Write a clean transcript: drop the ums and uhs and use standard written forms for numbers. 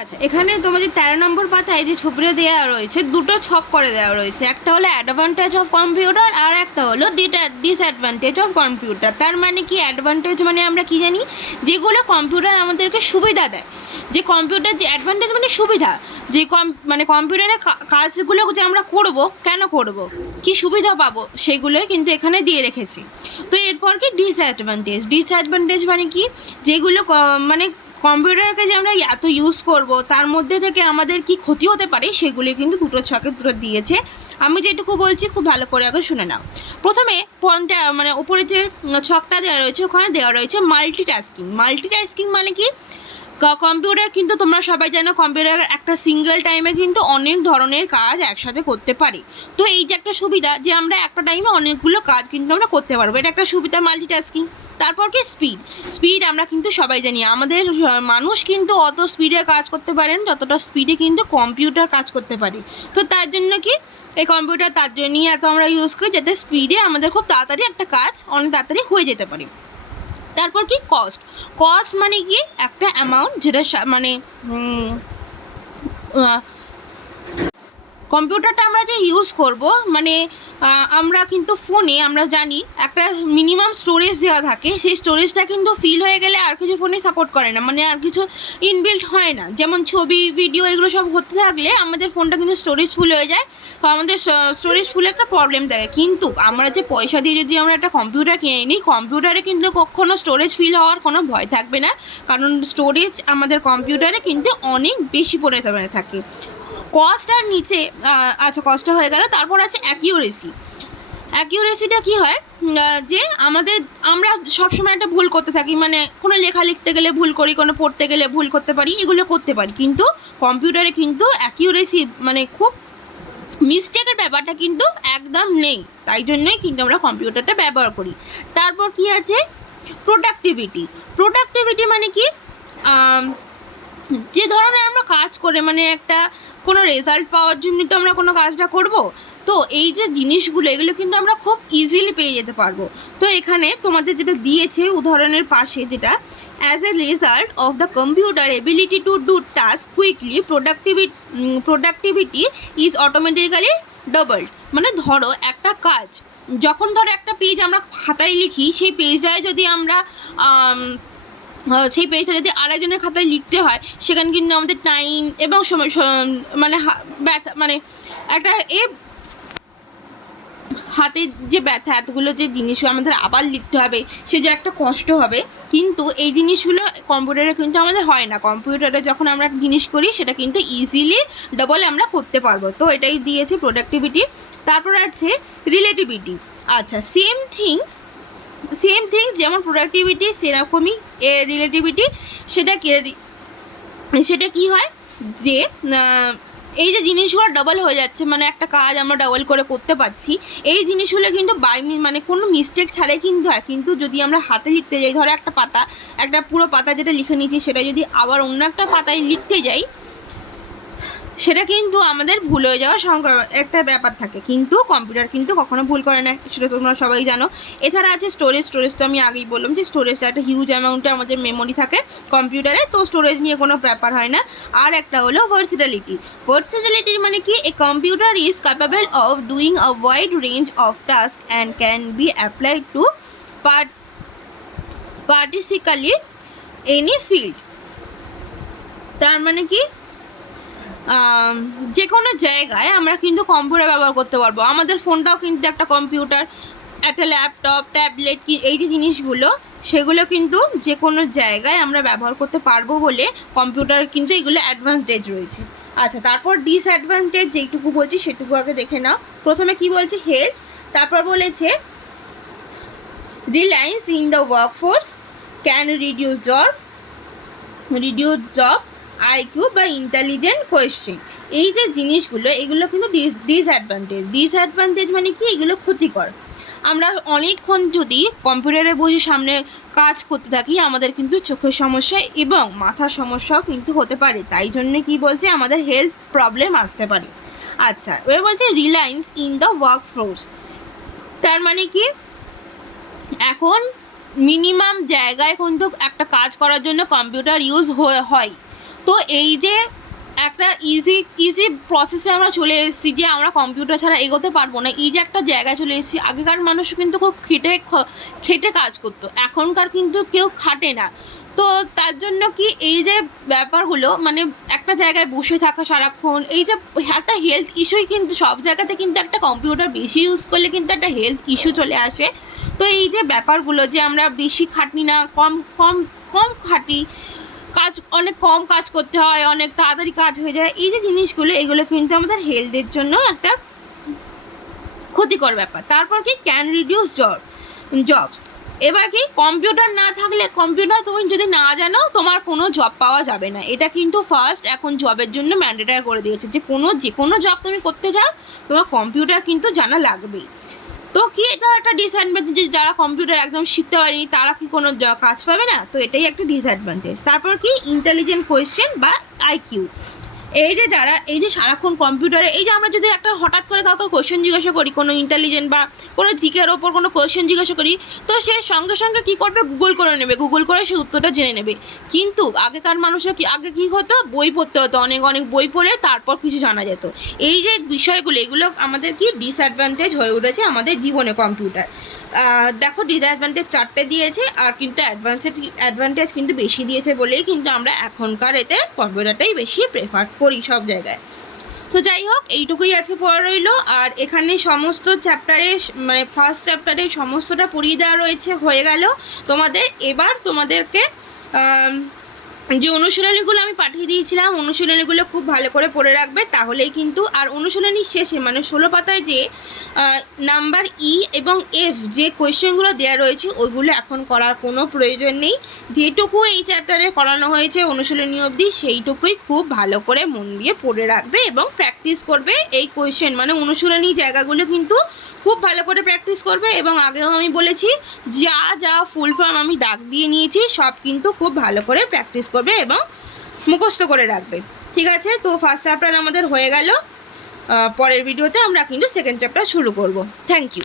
আচ্ছা, এখানে তোমাদের 13 নম্বর পাতায় যে ছবিটা দেওয়া রয়েছে, দুটো ছক করে দেওয়া রয়েছে। একটা হলো অ্যাডভান্টেজ অফ কম্পিউটার, আর একটা হলো ডিসঅ্যাডভান্টেজ অফ কম্পিউটার। তার মানে কি, অ্যাডভান্টেজ মানে আমরা কি জানি, যেগুলো কম্পিউটার আমাদেরকে সুবিধা দেয়। যে কম্পিউটার, যে অ্যাডভান্টেজ মানে সুবিধা, যে মানে কম্পিউটারের কাজগুলো যে আমরা করব, কেন করব, কি সুবিধা পাবো, সেগুলোই কিন্তু এখানে দিয়ে রেখেছি। তো এরপর কি ডিসঅ্যাডভান্টেজ। ডিসঅ্যাডভান্টেজ মানে কি, যেগুলো মানে কম্পিউটারকে যে আমরা এত ইউজ করব, তার মধ্যে থেকে আমাদের কি ক্ষতি হতে পারে, সেগুলি কিন্তু দুটো ছকে দুটো দিয়েছে। আমি যেটুকু বলছি খুব ভালো করে আগে শুনে নাও। প্রথমে পয়েন্টটা মানে উপরে যে ছকটা দেওয়া রয়েছে, ওখানে দেওয়া রয়েছে মাল্টিটাস্কিং। মাল্টিটাস্কিং মানে কি, কম্পিউটার কিন্তু তোমরা সবাই জানো, কম্পিউটার একটা সিঙ্গেল টাইমে কিন্তু অনেক ধরনের কাজ একসাথে করতে পারি। তো এই যে একটা সুবিধা, যে আমরা একটা টাইমে অনেকগুলো কাজ কিন্তু আমরা করতে পারবো, এটা একটা সুবিধা মাল্টিটাস্কিং। তারপর কি স্পিড। স্পিড আমরা কিন্তু সবাই জানি, আমাদের মানুষ কিন্তু অত স্পিডে কাজ করতে পারেন যতটা স্পিডে কিন্তু কম্পিউটার কাজ করতে পারে। তো তার জন্য কি, এই কম্পিউটার তার জন্যই এত আমরা ইউজ করি, যাতে স্পিডে আমাদের খুব তাড়াতাড়ি একটা কাজ অনেক তাড়াতাড়ি হয়ে যেতে পারে। তারপর কি কস্ট। কস্ট মানে কি, একটা অ্যামাউন্ট যেটা মানে কম্পিউটারটা আমরা যে ইউজ করব, মানে আমরা কিন্তু ফোনে আমরা জানি একটা মিনিমাম স্টোরেজ দেওয়া থাকে, সেই স্টোরেজটা কিন্তু ফিল হয়ে গেলে আর কিছু ফোনে সাপোর্ট করে না, মানে আর কিছু ইনবিল্ট হয় না। যেমন ছবি, ভিডিও এগুলো সব হতে থাকলে আমাদের ফোনটা কিন্তু স্টোরেজ ফুল হয়ে যায়, তো আমাদের স্টোরেজ ফুল একটা প্রবলেম থাকে। কিন্তু আমরা যে পয়সা দিয়ে যদি আমরা একটা কম্পিউটার কিনে নিই, কম্পিউটারে কিন্তু কখনো স্টোরেজ ফিল হওয়ার কোনো ভয় থাকবে না, কারণ স্টোরেজ আমাদের কম্পিউটারে কিন্তু অনেক বেশি পরিমাণে থাকে। কস্ট আর নিচে, আচ্ছা কস্টটা হয়ে গেল। তারপর আছে অ্যাকিউরেসি। অ্যাকিউরেসিটা কি হয়, যে আমরা সবসময় একটা ভুল করতে থাকি, মানে কোনো লেখা লিখতে গেলে ভুল করি, কোনো পড়তে গেলে ভুল করতে পারি, এগুলো করতে পারি। কিন্তু কম্পিউটারে কিন্তু অ্যাকিউরেসি মানে খুব মিস্টেকের ব্যাপারটা কিন্তু একদম নেই, তাই জন্যই কিন্তু আমরা কম্পিউটারটা ব্যবহার করি। তারপর কি আছে প্রোডাক্টিভিটি। প্রোডাক্টিভিটি মানে কি, যে ধরনের আমরা কাজ করে, মানে একটা কোনো রেজাল্ট পাওয়ার জন্য তো আমরা কোনো কাজটা করব, তো এই যে জিনিসগুলো, এগুলো কিন্তু আমরা খুব ইজিলি পেয়ে যেতে পারবো। তো এখানে তোমাদের যেটা দিয়েছে উদাহরণের পাশে, যেটা as a result of the computer ability to do task quickly, productivity is automatically doubled. মানে ধরো একটা কাজ, যখন ধরো একটা পেজ আমরা খাতায় লিখি, সেই পেজটায় যদি আমরা সেই পেজটা যদি আরেকজনের খাতায় লিখতে হয়, সেখানে কিন্তু আমাদের টাইম এবং সময় মানে ব্যথা, মানে একটা হাতের যে ব্যথা, এতগুলো যে জিনিস আমাদের আবার লিখতে হবে, সে যে একটা কষ্ট হবে। কিন্তু এই জিনিসগুলো কম্পিউটারে কিন্তু আমাদের হয় না। কম্পিউটারে যখন আমরা জিনিস করি, সেটা কিন্তু ইজিলি ডাবল আমরা করতে পারবো। তো এটাই দিয়েছে প্রোডাক্টিভিটি। তারপর আছে রিলেটিভিটি। আচ্ছা, সেম থিংস যেমন প্রোডাক্টিভিটি, সেরকমই রিলেটিভিটি। সেটা কি হয়, যে এই যে জিনিসগুলো ডাবল হয়ে যাচ্ছে, মানে একটা কাজ আমরা ডাবল করে করতে পারছি, এই জিনিসগুলো কিন্তু মানে কোনো মিস্টেক ছাড়াই কিন্তু হয়। কিন্তু যদি আমরা হাতে লিখতে যাই, ধরো একটা পুরো পাতা যেটা লিখে নিয়েছি, সেটা যদি আবার অন্য একটা পাতায় লিখতে যাই, সেটা কিন্তু আমাদের ভুল হয়ে যাওয়ার একটা ব্যাপার থাকে। কিন্তু কম্পিউটার কিন্তু কখনো ভুল করে না, সেটা তোমরা সবাই জানো। এছাড়া আছে স্টোরেজ। তো আমি আগেই বললাম যে স্টোরেজটা একটা হিউজ অ্যামাউন্টে আমাদের মেমোরি থাকে কম্পিউটারে, তো স্টোরেজ নিয়ে কোনো ব্যাপার হয় না। আর একটা হলো ভার্সিটালিটি। মানে কি, a computer is capable of doing a wide range of task and can be applied to practically any field. তার মানে কি, যে কোনো জায়গায় আমরা কিন্তু কম্পিউটার ব্যবহার করতে পারবো। আমাদের ফোনটাও কিন্তু একটা কম্পিউটার, একটা ল্যাপটপ, ট্যাবলেট, কি এই যে জিনিসগুলো, সেগুলো কিন্তু যে কোনো জায়গায় আমরা ব্যবহার করতে পারবো বলে কম্পিউটার কিন্তু এগুলো অ্যাডভান্টেজ রয়েছে। আচ্ছা, তারপর ডিসঅ্যাডভান্টেজ যেটুকু বলছি সেটুকু আগে দেখে নাও। প্রথমে কি বলছে, হেলথ। তারপর বলেছে reliance in the workforce can reduce job IQ বা ইন্টেলিজেন্ট কোয়েশ্চেন। এই যে জিনিসগুলো, এগুলো কিন্তু ডিসঅ্যাডভান্টেজ মানে কি, এগুলো ক্ষতিকর। আমরা অনেকক্ষণ যদি কম্পিউটারে বসে সামনে কাজ করতে থাকি, আমাদের কিন্তু চোখের সমস্যা এবং মাথার সমস্যাও কিন্তু হতে পারে। তাই জন্য কি বলছে, আমাদের হেলথ প্রবলেম আসতে পারে। আচ্ছা, এবার বলছে রিলায়েন্স ইন দ্য ওয়ার্কফোর্স। তার মানে কি, এখন মিনিমাম জায়গায় কিন্তু একটা কাজ করার জন্য কম্পিউটার ইউজ হয়। তো তো এই যে একটা ইজি প্রসেসে আমরা চলে এসেছি যে আমরা কম্পিউটার ছাড়া এগোতে পারবো না, এই যে একটা জায়গায় চলে এসেছি। আগেকার মানুষ কিন্তু খুব খেটে কাজ করতো, এখনকার কিন্তু কেউ খাটে না। তো তার জন্য কি এই যে ব্যাপারগুলো, মানে একটা জায়গায় বসে থাকা সারাক্ষণ, এই যে একটা হেলথ ইস্যুই কিন্তু সব জায়গাতে কিন্তু একটা কম্পিউটার বেশি ইউজ করলে কিন্তু একটা হেলথ ইস্যু চলে আসে। তো এই যে ব্যাপারগুলো যে আমরা বেশি খাটি না, কম কম কম খাটি, কাজ অনেক কম কাজ করতে হয়, অনেক তাড়াতাড়ি কাজ হয়ে যায়, এই যে জিনিসগুলো এগুলো কিন্তু আমাদের হেলথের জন্য একটা ক্ষতিকর ব্যাপার। তারপর কি ক্যান রিডিউস জবস। এবার কি কম্পিউটার না থাকলে, কম্পিউটার তুমি যদি না জানো তোমার কোনো জব পাওয়া যাবে না। এটা কিন্তু ফার্স্ট এখন জবের জন্য ম্যান্ডেটরি করে দিয়েছে যে যে কোনো জব তুমি করতে চাও তোমার কম্পিউটার কিন্তু জানা লাগবেই। তো কি এটা একটা ডিসঅ্যাডভান্টেজ, যারা কম্পিউটার একদম শিখতে পারেনি তারা কি কোনো কাজ পাবে না, তো এটাই একটা ডিসঅ্যাডভান্টেজ। তারপর কি ইন্টেলিজেন্ট কোয়েশ্চেন বা আইকিউ। এই যে যারা এই যে সারাক্ষণ কম্পিউটারে, এই যে আমরা যদি একটা হঠাৎ করে কাউকে কোয়েশ্চেন জিজ্ঞাসা করি, কোনো ইন্টেলিজেন্ট বা কোনো জিকের ওপর কোনো কোয়েশ্চেন জিজ্ঞাসা করি, তো সে সঙ্গে সঙ্গে কী করবে, গুগল করে নেবে, গুগল করে সে উত্তরটা জেনে নেবে। কিন্তু আগেকার মানুষের কি আগে কী হতো, বই পড়তে হতো, অনেক অনেক বই পড়ে তারপর কিছু জানা যেত। এই যে বিষয়গুলো এগুলো আমাদের কি ডিসঅ্যাডভান্টেজ হয়ে উঠেছে আমাদের জীবনে কম্পিউটার। দেখো ডিসঅ্যাডভান্টেজ 4টে দিয়েছে, আর কিন্তু অ্যাডভান্টেজ কিন্তু বেশি দিয়েছে বলেই কিন্তু আমরা এখনকার এতে কম্পিউটারটাই বেশি প্রেফার করি সব জায়গায়। তো যাই হোক, এইটুকুই আজকে পড়া রইলো। আর এখানে সমস্ত চ্যাপ্টারে, মানে ফার্স্ট চ্যাপ্টারে সমস্তটা পড়িয়ে দেওয়া রয়েছে, হয়ে গেল তোমাদের। এবার তোমাদেরকে যে অনুশীলনীগুলো আমি পাঠিয়ে দিয়েছিলাম, অনুশীলনীগুলো খুব ভালো করে পড়ে রাখবে, তাহলেই কিন্তু। আর অনুশীলনীর শেষে মানে 16 পাতায় যে নাম্বার ই এবং এফ যে কোয়েশ্চেনগুলো দেওয়া রয়েছে ওইগুলো এখন করার কোনো প্রয়োজন নেই। যেটুকু এই চ্যাপ্টারে করানো হয়েছে অনুশীলনী অবধি সেইটুকুই খুব ভালো করে মন দিয়ে পড়ে রাখবে এবং প্র্যাকটিস করবে। এই কোয়েশ্চেন মানে অনুশীলনী জায়গাগুলো কিন্তু খুব ভালো করে প্র্যাকটিস করবে। এবং আগেও আমি বলেছি যা যা ফুল ফর্ম আমি দাগ দিয়ে নিয়েছি সব কিন্তু খুব ভালো করে প্র্যাকটিস করবে এবং মুখস্থ করে রাখবে। ঠিক আছে, তো ফার্স্ট চ্যাপ্টার আমাদের হয়ে গেল। পরের ভিডিওতে আমরা কিন্তু সেকেন্ড চ্যাপ্টার শুরু করব। Thank you.